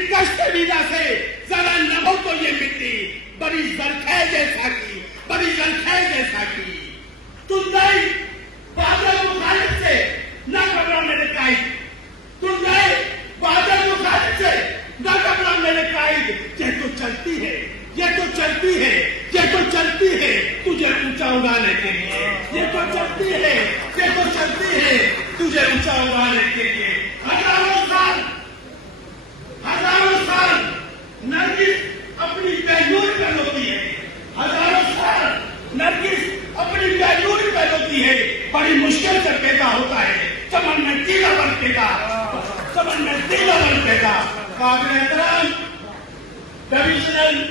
کشت ویلا سے ذرا نہ ہو تو یہ مٹی بڑی زرخیز جیسا کی، بڑی زرخیز جیسا کی. تم نہیں بادل مخالف سے نہ گھبرا میرے قائد، تم نہیں بادل مخالف سے نہ گھبرا میرے قائد. یہ تو چلتی ہے، یہ تو چلتی ہے، یہ تو چلتی ہے تجھے اونچا اڑانے کے لیے. یہ تو چلتی ہے، یہ تو چلتی ہے تجھے اونچا اڑانے کے لیے. ہزاروں سال نرگس اپنی پہلوئی پہ ہوتی ہے، ہزاروں سال نرگس اپنی پہلوئی پہ ہوتی ہے. بڑی مشکل سے پیدا ہوتا ہے، چمن میں تیلا بنتے گا، چمن میں تیلا بنتے گا. قابل احترام ڈویژنل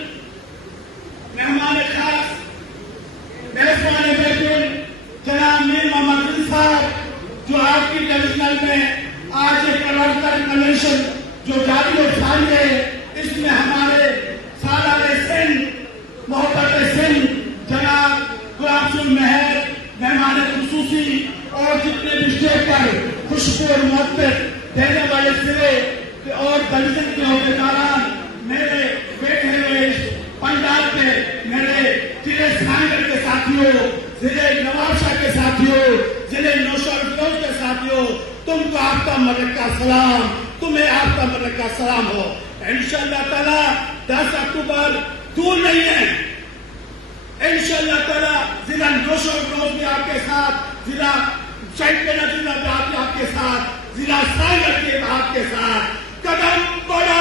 مہمان خاص میزبان بیتل جناب میر محمد علی صاحب، جو آپ کی ڈویژنل میں آج ایک ورکر کنونشن جو جاری و ساری ہے، اس میں ہمارے سالار سندھ محبت سندھ جناب گلاب سنگھ مہر مہمان خصوصی اور جتنے بھی اسٹیج پر خوشبو اور محبت دینے والے سرے اور ڈویژن کے عہدیداران، میرے بیٹھے ہوئے پنڈال پہ میرے ضلع سانگر کے ساتھیوں، ضلع نواب شاہ کے ساتھیوں، ضلع نوشہر کے ساتھیوں، تم کو آپ کا ملک کا سلام، تمہیں آپ کا ملک کا سلام ہو. انشاءاللہ تعالیٰ 10 اکتوبر دور نہیں ہے. انشاءاللہ تعالیٰ ضلع نوشہر بھی آپ کے ساتھ، ضلع شہید ضلع بھی آپ کے ساتھ، ضلع سانگر کے آپ کے ساتھ. قدم بڑھا